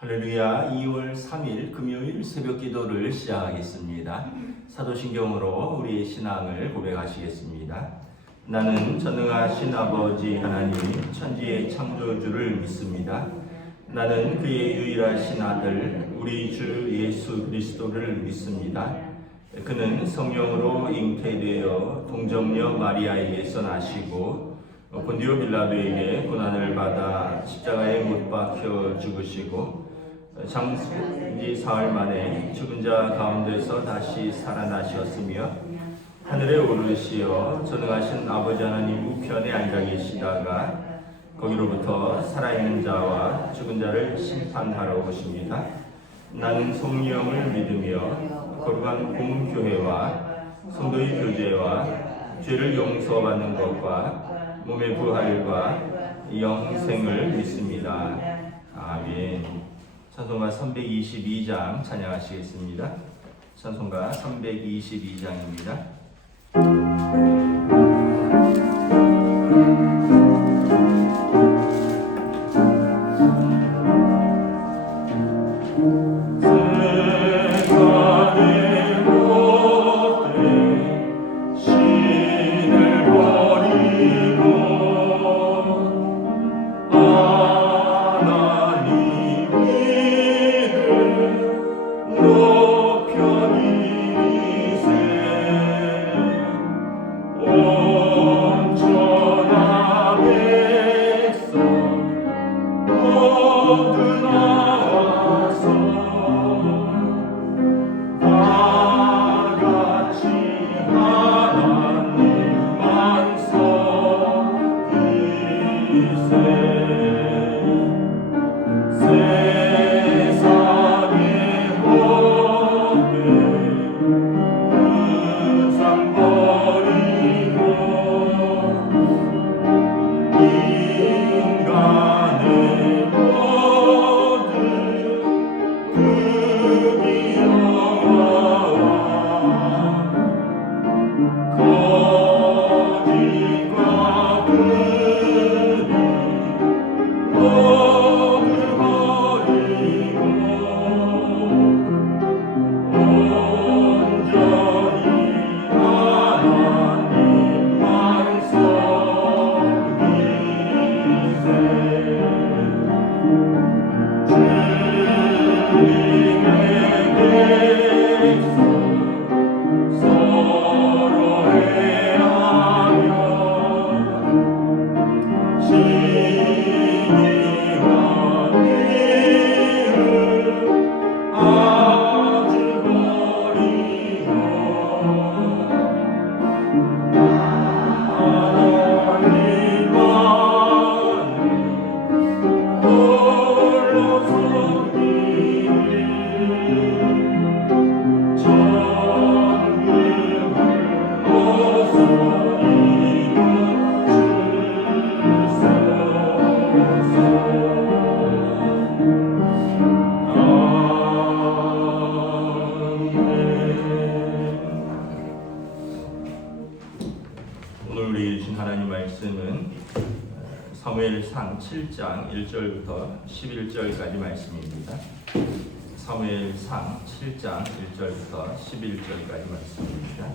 할렐루야. 2월 3일 금요일 새벽 기도를 시작하겠습니다. 사도신경으로 우리의 신앙을 고백하시겠습니다. 나는 전능하신 아버지 하나님 천지의 창조주를 믿습니다. 나는 그의 유일하신 아들 우리 주 예수 그리스도를 믿습니다. 그는 성령으로 잉태되어 동정녀 마리아에게서 나시고 본디오 빌라도에게 고난을 받아 십자가에 못 박혀 죽으시고 장기 사흘 만에 죽은 자 가운데서 다시 살아나셨으며 하늘에 오르시어 전능하신 아버지 하나님 우편에 앉아 계시다가 거기로부터 살아있는 자와 죽은 자를 심판하러 오십니다. 나는 성령을 믿으며 거룩한 공교회와 성도의 교제와 죄를 용서받는 것과 몸의 부활과 영생을 믿습니다. 아멘. 찬송가 322장 찬양하시겠습니다. 찬송가 322장입니다. 사무엘상 7장 1절부터 11절까지 말씀입니다. 사무엘상 7장 1절부터 11절까지 말씀입니다.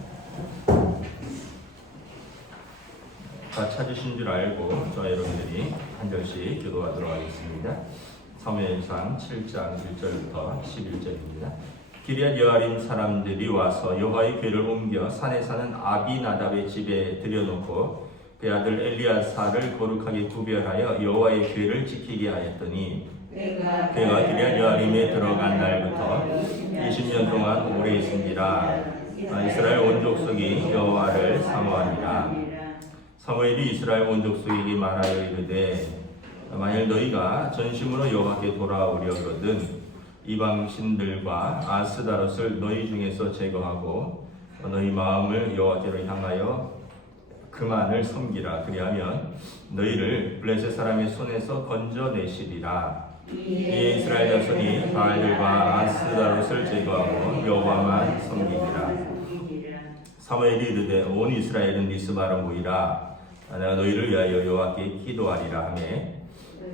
다 찾으신 줄 알고 저와 여러분들이 한 절씩 기도하도록 하겠습니다. 사무엘상 7장 1절부터 11절입니다. 기럇 여아림 사람들이 와서 여호와의 궤를 옮겨 산에 사는 아비나답의 집에 들여놓고 그 아들 엘리야사를 거룩하게 구별하여 여호와의 궤를 지키게 하였더니 그가 기럇 여아림에 들어간 날부터 20년 동안 오래 있은지라. 이스라엘 온 족속이 여호와를 사모하니라. 사무엘이 이스라엘 온 족속에게 말하여 이르되 만일 너희가 전심으로 여호와께 돌아오려거든 이방신들과 아스다롯을 너희 중에서 제거하고 너희 마음을 여호와께로 향하여 그만을 섬기라. 그리하면 너희를 블레셋 사람의 손에서 건져내시리라. 이에 이스라엘 자손이 바알들과 아스다롯을 제거하고 여호와만 섬기리라. 사무엘이 이르되 온 이스라엘은 미스바로 모이라. 내가 너희를 위하여 여호와께 기도하리라 하매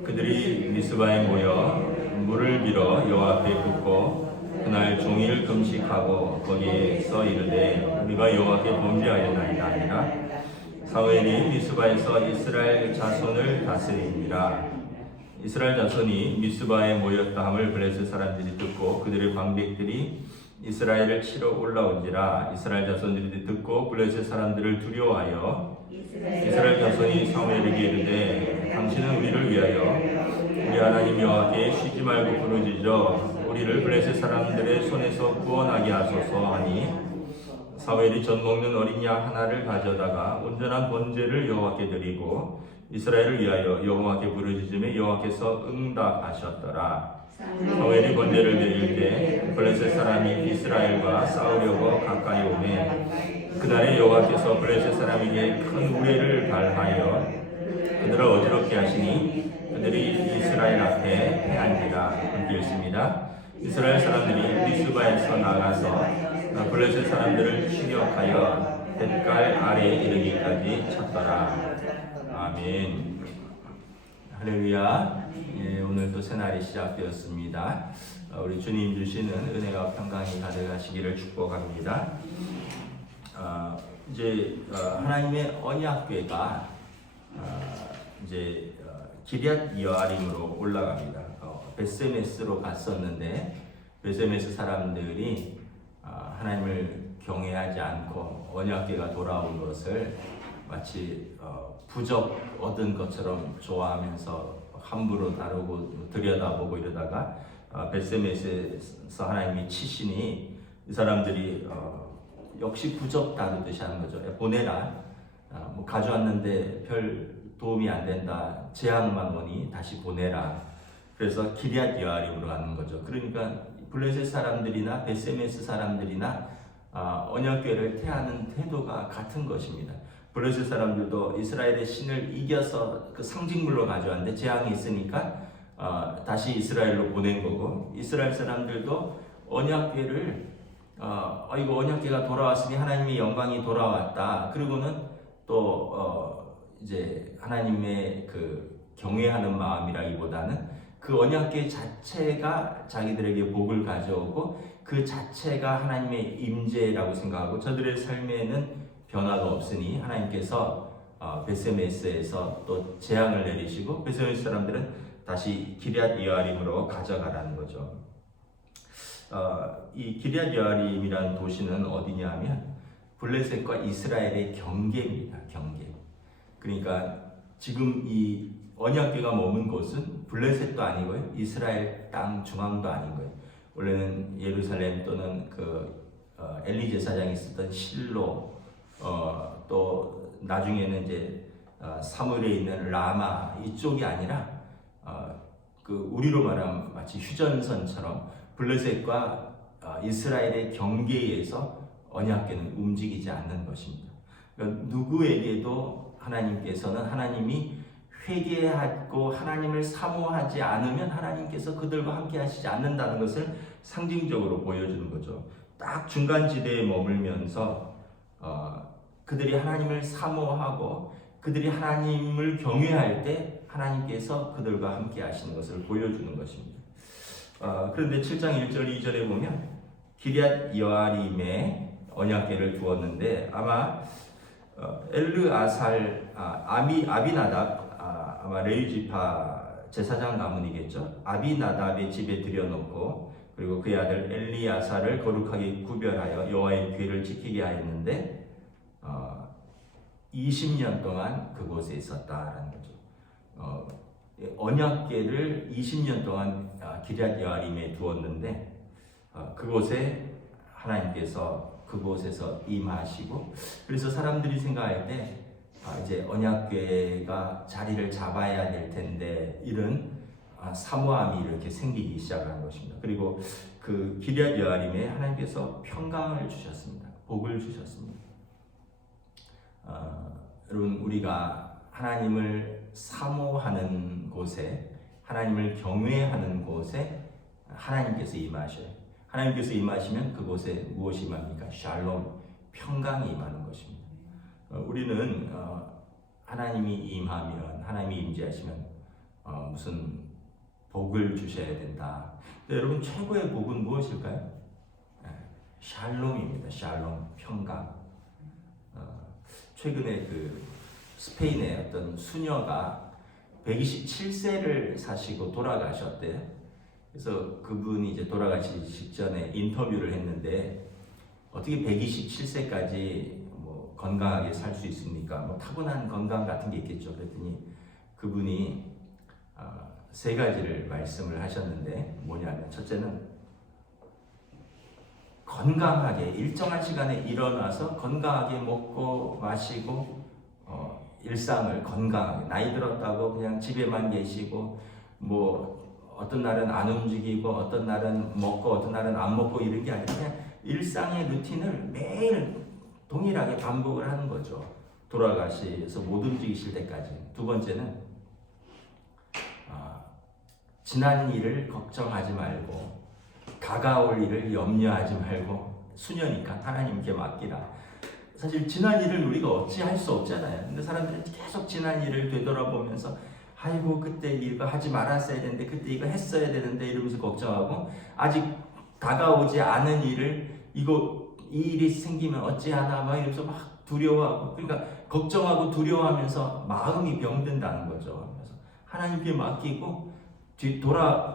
그들이 미스바에 모여 물을 빌어 엎드려 여호와 앞에 굽고 그날 종일 금식하고 거기에서 이르되 우리가 여호와께 범죄하였나이다 아니라 사무엘이 미스바에서 이스라엘 자손을 다스리니라. 이스라엘 자손이 미스바에 모였다 함을 블레셋 사람들이 듣고 그들의 방백들이 이스라엘을 치러 올라온지라. 이스라엘 자손들이 듣고 블레셋 사람들을 두려워하여 이스라엘 자손이 사무엘에게 이르되 당신은 우리를 위하여 우리 하나님 여호와께 쉬지 말고 부르짖어 우리를 블레셋 사람들의 손에서 구원하게 하소서 하니 사무엘이 젖 먹는 어린 양 하나를 가져다가 온전한 번제를 여호와께 드리고 이스라엘을 위하여 여호와께 부르짖음에 여호와께서 응답하셨더라. 사무엘이 번제를 드릴 때 블레셋 사람이 이스라엘과 싸우려고 가까이 오매 그날에 여호와께서 블레셋 사람에게 큰 우레를 발하여 그들을 어지럽게 하시니 그들이 이스라엘 앞에 패한지라. 함께 읽습니다. 이스라엘 사람들이 미스바에서 나가서 블레셋 사람들을 추격하여 뱃갈 아래에 이르기까지 쳤더라. 아멘. 할렐루야. 예, 오늘도 새날이 시작되었습니다. 우리 주님 주시는 은혜와 평강이 가득하시기를 축복합니다. 이제 하나님의 언약궤가 이제 기럇 여아림으로 올라갑니다. 베세메스로 갔었는데 베세메스 사람들이 하나님을 경외하지 않고 언약궤가 돌아온 것을 마치 부적 얻은 것처럼 좋아하면서 함부로 다루고 들여다보고 이러다가 베세메스에서 하나님이 치시니 이 사람들이 역시 부적 다루듯이 하는 거죠. 보내라. 뭐 가져왔는데 별 도움이 안 된다. 재앙만 오니 다시 보내라. 그래서 기럇 여아림으로 하는 거죠. 그러니까 블레셋 사람들이나 베세메스 사람들이나 언약궤를 태하는 태도가 같은 것입니다. 블레셋 사람들도 이스라엘의 신을 이겨서 그 상징물로 가져왔는데 재앙이 있으니까 다시 이스라엘로 보낸 거고, 이스라엘 사람들도 언약궤를 이거 언약궤가 돌아왔으니 하나님의 영광이 돌아왔다. 그리고는 또 이제 하나님의 그 경외하는 마음이라기보다는 그 언약궤 자체가 자기들에게 복을 가져오고 그 자체가 하나님의 임재라고 생각하고, 저들의 삶에는 변화가 없으니 하나님께서 베세메스에서 또 재앙을 내리시고 베세메스 사람들은 다시 기럇 여아림으로 가져가라는 거죠. 이 기럇 여아림이라는 도시는 어디냐 하면 블레셋과 이스라엘의 경계입니다. 경계. 그러니까 지금 이 언약궤가 머문 곳은 블레셋도 아니고요, 이스라엘 땅 중앙도 아닌 거예요. 원래는 예루살렘 또는 그 엘리 제사장이 쓰던 실로, 또 나중에는 이제 사무엘에 있는 라마 이쪽이 아니라 그 우리로 말하면 마치 휴전선처럼 블레셋과 이스라엘의 경계에서 언약궤는 움직이지 않는 것입니다. 그러니까 누구에게도 하나님께서는 하나님이 회개하고 하나님을 사모하지 않으면 하나님께서 그들과 함께 하시지 않는다는 것을 상징적으로 보여주는 거죠. 딱 중간지대에 머물면서 그들이 하나님을 사모하고 그들이 하나님을 경외할 때 하나님께서 그들과 함께 하시는 것을 보여주는 것입니다. 그런데 7장 1절 2절에 보면 기럇 여아림에 언약궤를 두었는데 아마 엘르아살, 아비나답, 아마 레위지파 제사장 가문이겠죠. 아비나답의 집에 들여놓고 그리고 그의 아들 엘리아사를 거룩하게 구별하여 여호와의 궤를 지키게 하였는데 20년 동안 그곳에 있었다라는 거죠. 언약궤를 20년 동안 기럇 여아림에 두었는데 그곳에 하나님께서 그곳에서 임하시고, 그래서 사람들이 생각할 때 이제 언약궤가 자리를 잡아야 될 텐데 이런 사모함이 이렇게 생기기 시작한 것입니다. 그리고 그 기럇 여아림에 하나님께서 평강을 주셨습니다. 복을 주셨습니다. 여러분, 우리가 하나님을 사모하는 곳에, 하나님을 경외하는 곳에 하나님께서 임하셔요. 하나님께서 임하시면 그곳에 무엇이 임합니까? 샬롬, 평강이 임하는 것입니다. 우리는 하나님이 임하면, 하나님이 임재하시면 무슨 복을 주셔야 된다. 여러분 최고의 복은 무엇일까요? 샬롬입니다. 샬롬, 평강. 최근에 그 스페인의 어떤 수녀가 127세를 사시고 돌아가셨대요. 그래서 그분이 이제 돌아가시기 직전에 인터뷰를 했는데 어떻게 127세까지 뭐 건강하게 살 수 있습니까? 뭐 타고난 건강 같은 게 있겠죠. 그랬더니 그분이 세 가지를 말씀을 하셨는데 뭐냐면 첫째는 건강하게 일정한 시간에 일어나서 건강하게 먹고 마시고 일상을 건강하게 나이 들었다고 그냥 집에만 계시고 뭐 어떤 날은 안 움직이고 어떤 날은 먹고 어떤 날은 안 먹고 이런 게 아니라 그냥 일상의 루틴을 매일 동일하게 반복을 하는 거죠. 돌아가셔서 못 움직이실 때까지. 두 번째는 지난 일을 걱정하지 말고 다가올 일을 염려하지 말고 수녀니까 하나님께 맡기라. 사실 지난 일을 우리가 어찌할 수 없잖아요. 근데 사람들은 계속 지난 일을 되돌아보면서 아이고 그때 이거 하지 말았어야 되는데 그때 이거 했어야 되는데 이러면서 걱정하고 아직 다가오지 않은 일을 이 일이 생기면 어찌하나 막 이러면서 막 두려워하고 그러니까 걱정하고 두려워하면서 마음이 병든다는 거죠. 그래서 하나님께 맡기고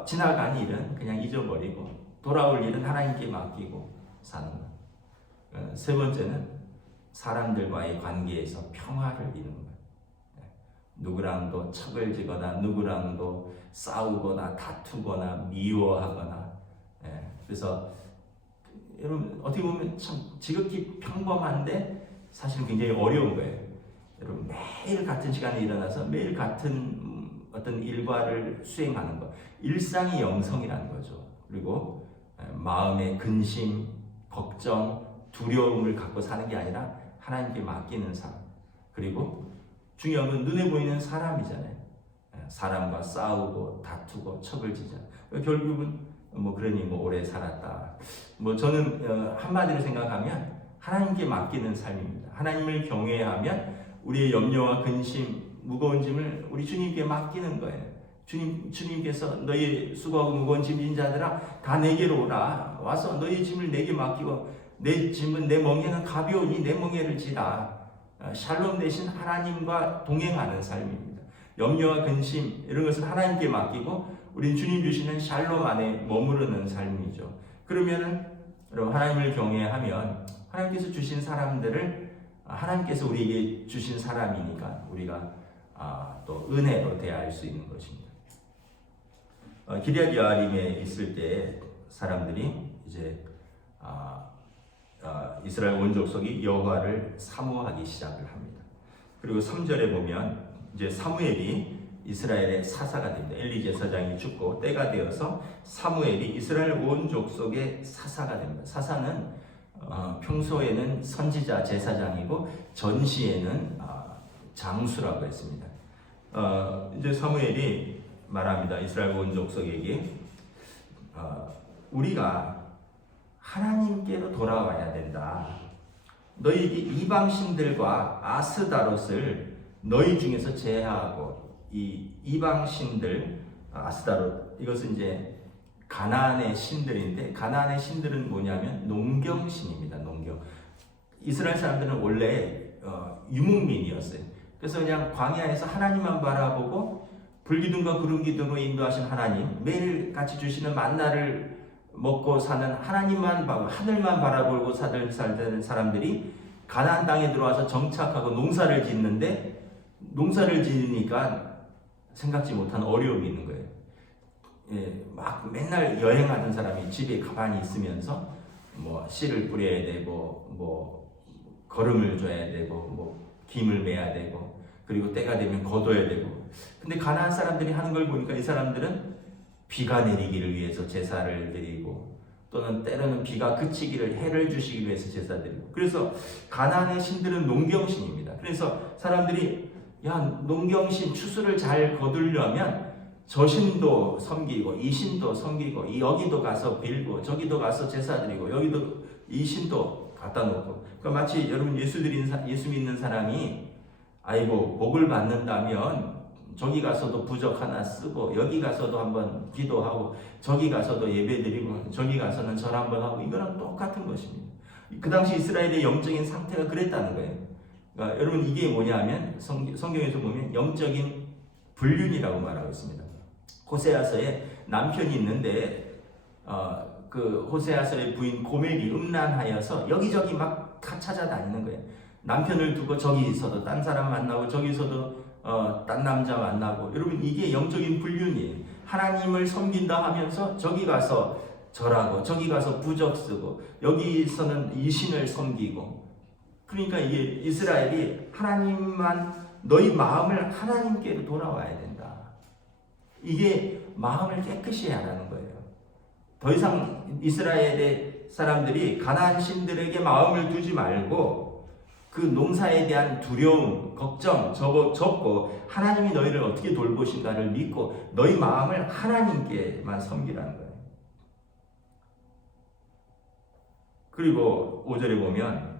지나간 일은 그냥 잊어버리고 돌아올 일은 하나님께 맡기고 사는 거예요. 세 번째는 사람들과의 관계에서 평화를 이루는 거예요. 누구랑도 척을 지거나 누구랑도 싸우거나 다투거나 미워하거나 그래서 여러분 어떻게 보면 참 지극히 평범한데 사실 굉장히 어려운 거예요. 여러분 매일 같은 시간에 일어나서 매일 같은 어떤 일과를 수행하는 것 일상이 영성이라는 거죠. 그리고 마음의 근심, 걱정, 두려움을 갖고 사는 게 아니라 하나님께 맡기는 삶. 그리고 중요한 건 눈에 보이는 사람이잖아요. 사람과 싸우고 다투고 척을 지잖아요. 결국은 뭐 그러니 뭐 오래 살았다. 뭐 저는 한마디로 생각하면 하나님께 맡기는 삶입니다. 하나님을 경외하면 우리의 염려와 근심, 무거운 짐을 우리 주님께 맡기는 거예요. 주님께서 너희 수고하고 무거운 짐진 자들아 다 내게로 오라. 와서 너희 짐을 내게 맡기고 내 짐은 내 멍에는 가벼우니 내 멍에를 지라. 샬롬 대신 하나님과 동행하는 삶입니다. 염려와 근심 이런 것은 하나님께 맡기고 우린 주님 주시는 샬롬 안에 머무르는 삶이죠. 그러면은 여러분 하나님을 경외하면 하나님께서 주신 사람들을 하나님께서 우리에게 주신 사람이니까 우리가 또 은혜로 대할 수 있는 것입니다. 기럇 여아림에 있을 때 사람들이 이제 이스라엘 온 족속이 여호와를 사모하기 시작을 합니다. 그리고 3절에 보면 이제 사무엘이 이스라엘의 사사가 됩니다. 엘리 제사장이 죽고 때가 되어서 사무엘이 이스라엘 온 족속의 사사가 됩니다. 사사는 평소에는 선지자 제사장이고 전시에는 장수라고 했습니다. 이제 사무엘이 말합니다. 이스라엘 온 족속에게 우리가 하나님께로 돌아와야 된다. 너희에게 이방신들과 아스다롯을 너희 중에서 제하고 이 이방신들 아스다롯 이것은 이제 가나안의 신들인데 가나안의 신들은 뭐냐면 농경신입니다. 농경. 이스라엘 사람들은 원래 유목민이었어요. 그래서 그냥 광야에서 하나님만 바라보고 불기둥과 구름기둥으로 인도하신 하나님, 매일 같이 주시는 만나를 먹고 사는 하나님만 하늘만 바라보고 살던 사람들이 가나안 땅에 들어와서 정착하고 농사를 짓는데 농사를 지으니까 생각지 못한 어려움이 있는 거예요. 막 맨날 여행하던 사람이 집에 가만히 있으면서 뭐 씨를 뿌려야 되고 뭐 거름을 줘야 되고 뭐 김을 매야 되고 그리고 때가 되면 거둬야 되고 근데 가나안 사람들이 하는 걸 보니까 이 사람들은 비가 내리기를 위해서 제사를 드리고 또는 때로는 비가 그치기를 해를 주시기 위해서 제사 드리고 그래서 가나안의 신들은 농경신입니다. 그래서 사람들이 야 농경신 추수를 잘 거두려면 저 신도 섬기고 이 신도 섬기고 여기도 가서 빌고 저기도 가서 제사 드리고 여기도 이 신도 갖다 놓고 그러니까 마치 여러분 예수 믿는 사람이 아이고 복을 받는다면 저기 가서도 부적 하나 쓰고 여기 가서도 한번 기도하고 저기 가서도 예배드리고 저기 가서는 절 한번 하고 이거랑 똑같은 것입니다. 그 당시 이스라엘의 영적인 상태가 그랬다는 거예요. 그러니까 여러분 이게 뭐냐면 성경에서 보면 영적인 불륜이라고 말하고 있습니다. 호세아서에 남편이 있는데 그 호세아서의 부인 고멜이 음란하여서 여기저기 막 찾아다니는 거예요. 남편을 두고 저기서도 딴 사람 만나고 저기서도 딴 남자 만나고. 여러분 이게 영적인 불륜이에요. 하나님을 섬긴다 하면서 저기 가서 절하고 저기 가서 부적 쓰고 여기서는 이 신을 섬기고. 그러니까 이게 이스라엘이 하나님만 너희 마음을 하나님께로 돌아와야 된다. 이게 마음을 깨끗이 하라는 거예요. 더 이상 이스라엘의 사람들이 가나안 신들에게 마음을 두지 말고 그 농사에 대한 두려움, 걱정 접고 하나님이 너희를 어떻게 돌보신가를 믿고 너희 마음을 하나님께만 섬기라는 거예요. 그리고 5절에 보면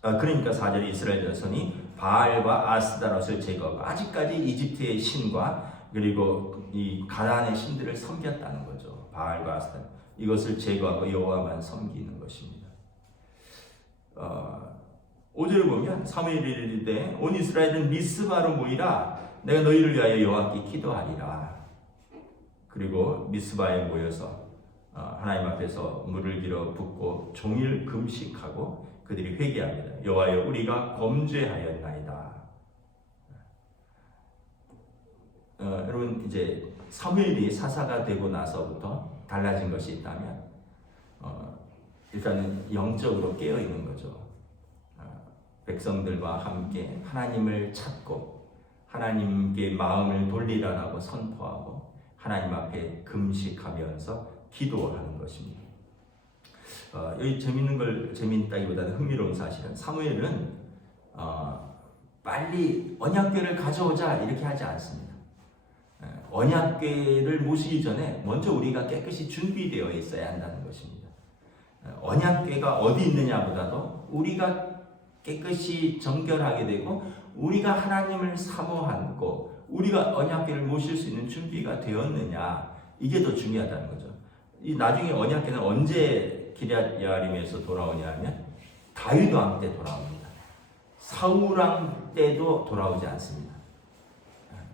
그러니까 4절에 이스라엘 자손이 바알과 아스다롯을 제거하고 아직까지 이집트의 신과 그리고 이 가나안의 신들을 섬겼다는 거죠. 바알과 아스다롯 이것을 제거하고 여호와만 섬기는 것입니다. 5절을 보면 사무엘이 이르되 온 이스라엘은 미스바로 모이라 내가 너희를 위하여 여호와께 기도하리라. 그리고 미스바에 모여서 하나님 앞에서 물을 길어 붓고 종일 금식하고 그들이 회개합니다. 여호와여 우리가 범죄하였나이다. 여러분 이제 사무엘이 사사가 되고 나서부터 달라진 것이 있다면 일단은 영적으로 깨어 있는 거죠. 백성들과 함께 하나님을 찾고 하나님께 마음을 돌리라라고 선포하고 하나님 앞에 금식하면서 기도하는 것입니다. 여기 재밌다기보다는 흥미로운 사실은 사무엘은 빨리 언약궤를 가져오자 이렇게 하지 않습니다. 언약궤를 모시기 전에 먼저 우리가 깨끗이 준비되어 있어야 한다는 것입니다. 언약궤가 어디 있느냐보다도 우리가 깨끗이 정결하게 되고 우리가 하나님을 사모하고 우리가 언약궤를 모실 수 있는 준비가 되었느냐 이게 더 중요하다는 거죠. 이 나중에 언약궤는 언제 기럇 여아림에서 돌아오냐면 다윗 왕 때 돌아옵니다. 사울 왕 때도 돌아오지 않습니다.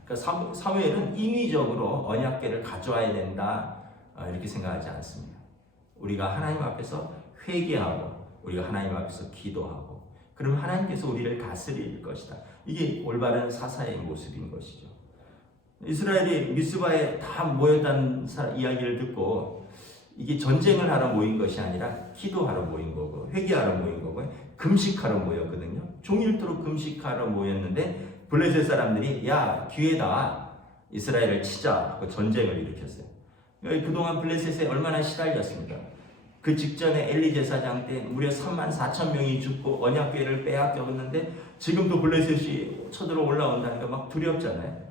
그러니까 사무엘은 인위적으로 언약궤를 가져와야 된다 이렇게 생각하지 않습니다. 우리가 하나님 앞에서 회개하고 우리가 하나님 앞에서 기도하고 그럼 하나님께서 우리를 다스릴 것이다. 이게 올바른 사사의 모습인 것이죠. 이스라엘이 미스바에 다 모였다는 이야기를 듣고 이게 전쟁을 하러 모인 것이 아니라 기도하러 모인 거고 회개하러 모인 거고 금식하러 모였거든요. 종일토록 금식하러 모였는데 블레셋 사람들이 야 기회다 이스라엘을 치자 하고 전쟁을 일으켰어요. 그동안 블레셋에 얼마나 시달렸습니까? 그 직전에 엘리 제사장 때 무려 34,000명이 죽고 언약궤를 빼앗겼는데 지금도 블레셋이 쳐들어 올라온다니까 막 두렵잖아요.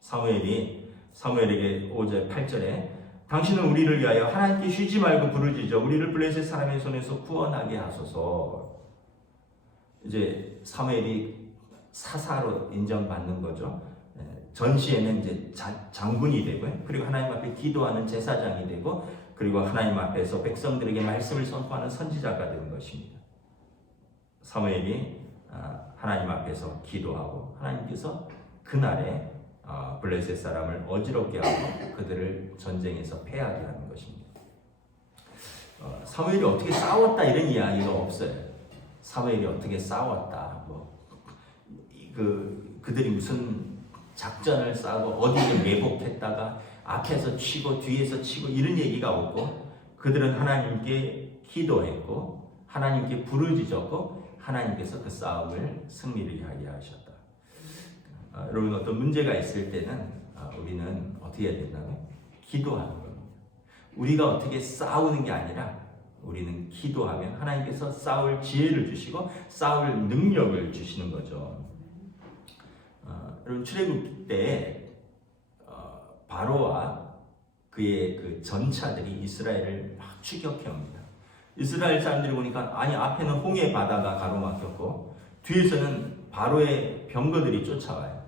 사무엘에게 5절 8절에 당신은 우리를 위하여 하나님께 쉬지 말고 부르짖어 우리를 블레셋 사람의 손에서 구원하게 하소서. 이제 사무엘이 사사로 인정받는 거죠. 전시에는 이제 장군이 되고요. 그리고 하나님 앞에 기도하는 제사장이 되고 그리고 하나님 앞에서 백성들에게 말씀을 선포하는 선지자가 되는 것입니다. 사무엘이 하나님 앞에서 기도하고 하나님께서 그날에 블레셋 사람을 어지럽게 하고 그들을 전쟁에서 패하게 하는 것입니다. 사무엘이 어떻게 싸웠다 이런 이야기가 없어요. 사무엘이 어떻게 싸웠다 그들이 무슨 작전을 싸고 어디를 매복했다가 앞에서 치고 뒤에서 치고 이런 얘기가 없고 그들은 하나님께 기도했고 하나님께 부르짖었고 하나님께서 그 싸움을 승리를 하게 하셨다. 여러분 어떤 문제가 있을 때는 우리는 어떻게 해야 된다고요? 기도하는 겁니다. 우리가 어떻게 싸우는 게 아니라 우리는 기도하면 하나님께서 싸울 지혜를 주시고 싸울 능력을 주시는 거죠. 여러분 출애굽 때 바로와 그의 그 전차들이 이스라엘을 막 추격해 옵니다. 이스라엘 사람들이 보니까 아니 앞에는 홍해 바다가 가로막혔고 뒤에서는 바로의 병거들이 쫓아와요.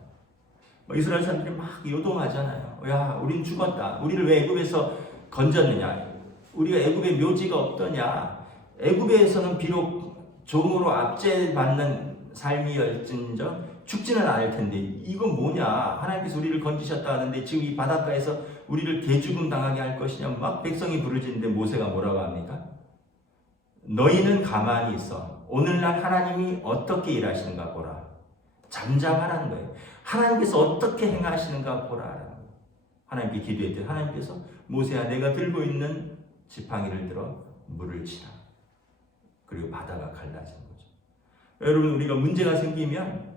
이스라엘 사람들이 막 요동하잖아요. 야, 우린 죽었다. 우리를 왜 애굽에서 건졌느냐? 우리가 애굽에 묘지가 없더냐? 애굽에서는 비록 종으로 압제받는 삶이었진저 죽지는 않을 텐데 이건 뭐냐? 하나님께서 우리를 건지셨다 하는데 지금 이 바닷가에서 우리를 개죽음 당하게 할 것이냐? 막 백성이 부르짖는데 모세가 뭐라고 합니까? 너희는 가만히 있어. 오늘날 하나님이 어떻게 일하시는가 보라. 잠잠하라는 거예요. 하나님께서 어떻게 행하시는가 보라. 하나님께 기도했더니 하나님께서 모세야 내가 들고 있는 지팡이를 들어 물을 치라. 그리고 바다가 갈라진 거죠. 여러분 우리가 문제가 생기면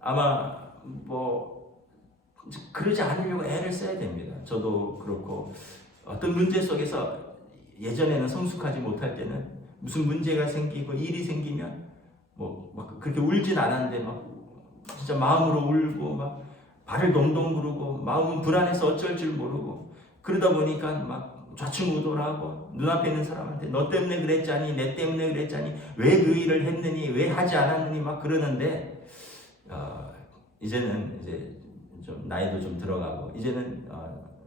아마 그러지 않으려고 애를 써야 됩니다. 저도 그렇고 어떤 문제 속에서 예전에는 성숙하지 못할 때는 무슨 문제가 생기고 일이 생기면 막 그렇게 울진 않았는데 막 진짜 마음으로 울고 막 발을 동동 구르고 마음은 불안해서 어쩔 줄 모르고 그러다 보니까 막 좌충우돌하고 눈앞에 있는 사람한테 너 때문에 그랬자니 내 때문에 그랬자니 왜 그 일을 했느니 왜 하지 않았느니 막 그러는데 이제는 이제 좀 나이도 좀 들어가고 이제는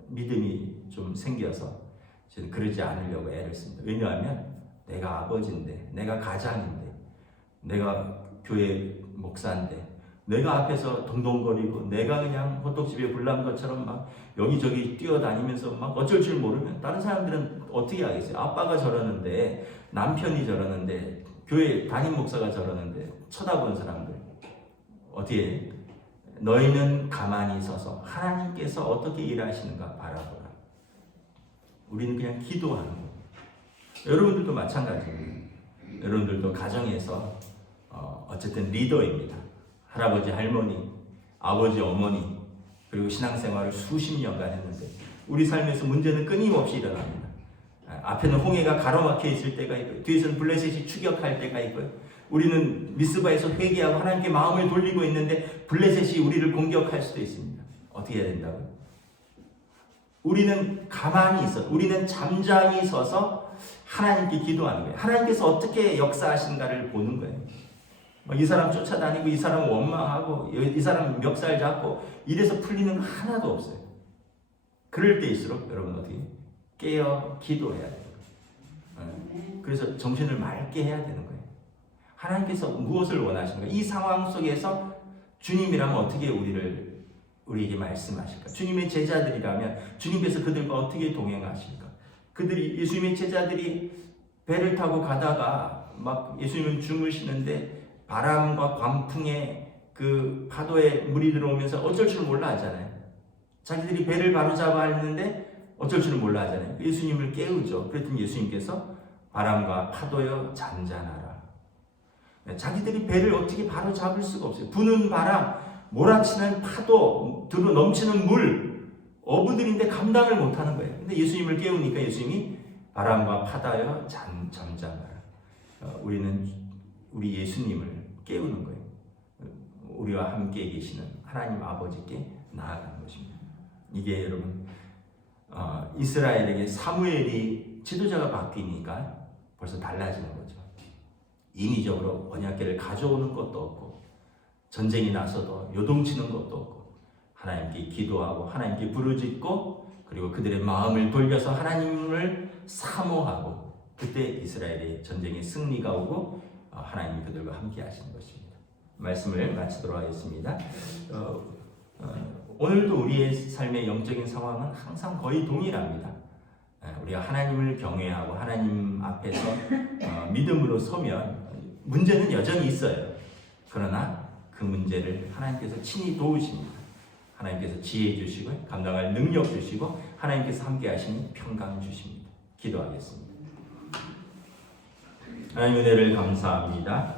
믿음이 좀 생겨서 저는 그러지 않으려고 애를 씁니다. 왜냐하면 내가 아버지인데 내가 가장인데 내가 교회 목사인데 내가 앞에서 동동거리고 내가 그냥 호떡집에 불난 것처럼 막 여기저기 뛰어다니면서 막 어쩔 줄 모르면 다른 사람들은 어떻게 하겠어요? 아빠가 저러는데 남편이 저러는데 교회 담임 목사가 저러는데 쳐다보는 사람들 어떻게 해? 너희는 가만히 서서 하나님께서 어떻게 일하시는가 바라보라. 우리는 그냥 기도하는 거예요. 여러분들도 마찬가지입니다. 여러분들도 가정에서 어쨌든 리더입니다. 할아버지, 할머니, 아버지, 어머니 그리고 신앙생활을 수십 년간 했는데 우리 삶에서 문제는 끊임없이 일어납니다. 앞에는 홍해가 가로막혀 있을 때가 있고요. 뒤에서는 블레셋이 추격할 때가 있고요. 우리는 미스바에서 회개하고 하나님께 마음을 돌리고 있는데 블레셋이 우리를 공격할 수도 있습니다. 어떻게 해야 된다고요? 우리는 가만히 있어. 우리는 잠잠히 서서 하나님께 기도하는 거예요. 하나님께서 어떻게 역사하시는가를 보는 거예요. 이 사람 쫓아다니고 이 사람 원망하고 이 사람 멱살 잡고 이래서 풀리는 거 하나도 없어요. 그럴 때일수록 여러분 어떻게 깨어 기도해야 돼요. 그래서 정신을 맑게 해야 되는 거예요. 하나님께서 무엇을 원하시는가? 이 상황 속에서 주님이라면 어떻게 우리에게 말씀하실까? 주님의 제자들이라면 주님께서 그들과 어떻게 동행하실까? 예수님의 제자들이 배를 타고 가다가 막 예수님은 주무시는데 바람과 광풍에 그 파도에 물이 들어오면서 어쩔 줄 몰라 하잖아요. 자기들이 배를 바로잡아 했는데 어쩔 줄 몰라 하잖아요. 예수님을 깨우죠. 그랬더니 예수님께서 바람과 파도여 잠잠하라. 자기들이 배를 어떻게 바로잡을 수가 없어요. 부는 바람, 몰아치는 파도, 들어 넘치는 물, 어부들인데 감당을 못하는 거예요. 근데 예수님을 깨우니까 예수님이 바람과 파도여 잠잠하라. 우리는 우리 예수님을 깨우는 거예요. 우리와 함께 계시는 하나님 아버지께 나아가는 것입니다. 이게 여러분 이스라엘에게 사무엘이 지도자가 바뀌니까 벌써 달라지는 거죠. 인위적으로 언약궤를 가져오는 것도 없고 전쟁이 나서도 요동치는 것도 없고 하나님께 기도하고 하나님께 부르짖고 그리고 그들의 마음을 돌려서 하나님을 사모하고 그때 이스라엘의 전쟁의 승리가 오고 하나님이 그들과 함께 하시는 것입니다. 말씀을 마치도록 하겠습니다. 오늘도 우리의 삶의 영적인 상황은 항상 거의 동일합니다. 우리가 하나님을 경외하고 하나님 앞에서 믿음으로 서면 문제는 여전히 있어요. 그러나 그 문제를 하나님께서 친히 도우십니다. 하나님께서 지혜 주시고 감당할 능력 주시고 하나님께서 함께 하시는 평강 주십니다. 기도하겠습니다. 하나님 은혜를 감사합니다.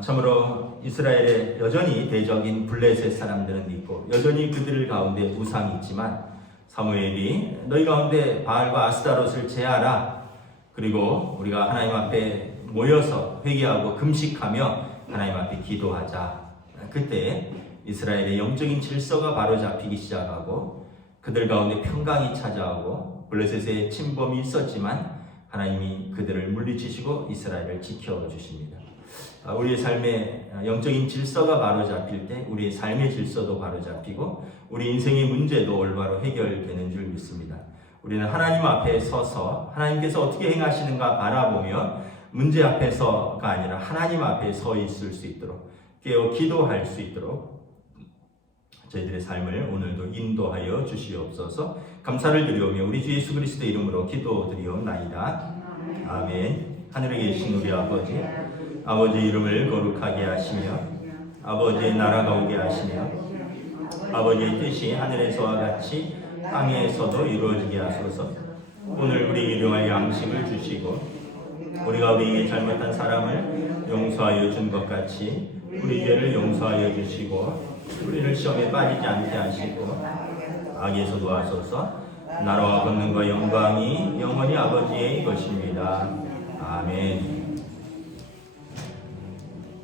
참으로 이스라엘에 여전히 대적인 블레셋 사람들은 있고 여전히 그들 가운데 우상이 있지만 사무엘이 너희 가운데 바알과 아스타롯을 제하라. 그리고 우리가 하나님 앞에 모여서 회개하고 금식하며 하나님 앞에 기도하자. 그때 이스라엘의 영적인 질서가 바로 잡히기 시작하고 그들 가운데 평강이 찾아오고 블레셋의 침범이 있었지만 하나님이 그들을 물리치시고 이스라엘을 지켜주십니다. 우리의 삶의 영적인 질서가 바로 잡힐 때 우리의 삶의 질서도 바로 잡히고 우리 인생의 문제도 올바로 해결되는 줄 믿습니다. 우리는 하나님 앞에 서서 하나님께서 어떻게 행하시는가 바라보며 문제 앞에서가 아니라 하나님 앞에 서 있을 수 있도록 깨어 기도할 수 있도록 저희들의 삶을 오늘도 인도하여 주시옵소서. 감사를 드리오며 우리 주 예수 그리스도 이름으로 기도드리옵나이다. 아멘. 하늘에 계신 우리 아버지, 아버지 이름을 거룩하게 하시며 아버지의 나라가 오게 하시며 아버지의 뜻이 하늘에서와 같이 땅에서도 이루어지게 하소서. 오늘 우리 일용할 양식을 주시고 우리가 우리에게 잘못한 사람을 용서하여 준 것 같이 우리 죄를 용서하여 주시고 우리를 시험에 빠지지 않게 하시고 악에서 도와소서. 나라와 권능과 영광이 영원히 아버지의 것입니다. 아멘.